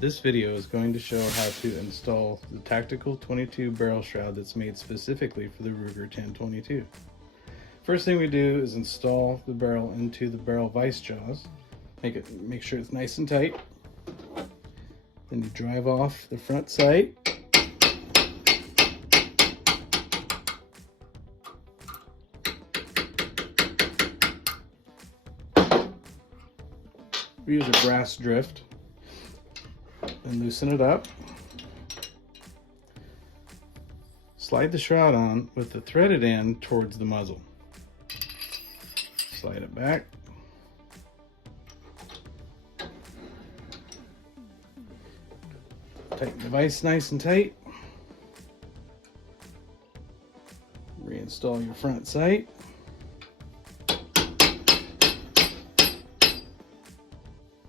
This video is going to show how to install the tactical 22 barrel shroud that's made specifically for the Ruger 1022. First thing we do is install the barrel into the barrel vise jaws. Make sure it's nice and tight. Then you drive off the front sight. We use a brass drift and loosen it up. Slide the shroud on with the threaded end towards the muzzle. Slide it back. Tighten the vise nice and tight. Reinstall your front sight.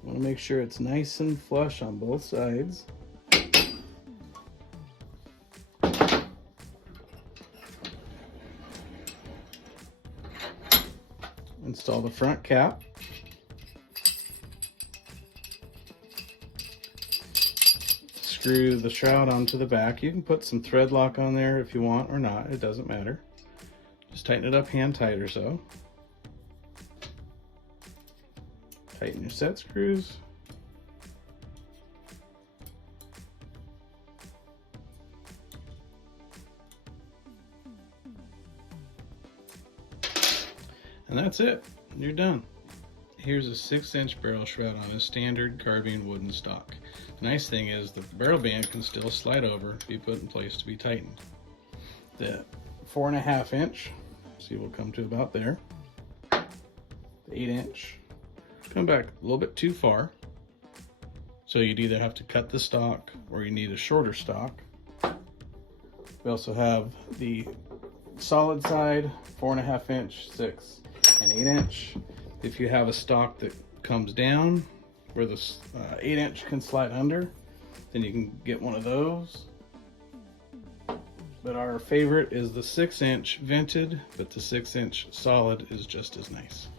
Want to make sure it's nice and flush on both sides. Install the front cap. Screw the shroud onto the back. You can put some thread lock on there if you want or not, it doesn't matter. Just tighten it up hand tight or so. Tighten your set screws. And that's it, you're done. Here's a 6-inch barrel shroud on a standard carbine wooden stock. The nice thing is the barrel band can still slide over, be put in place to be tightened. The 4.5 inch, see, we'll come to about there. The 8 inch, come back a little bit too far. So you'd either have to cut the stock or you need a shorter stock. We also have the solid side, 4.5 inch, 6 and 8 inch. If you have a stock that comes down where the 8 inch can slide under, then you can get one of those. But our favorite is the 6 inch vented, but the 6 inch solid is just as nice.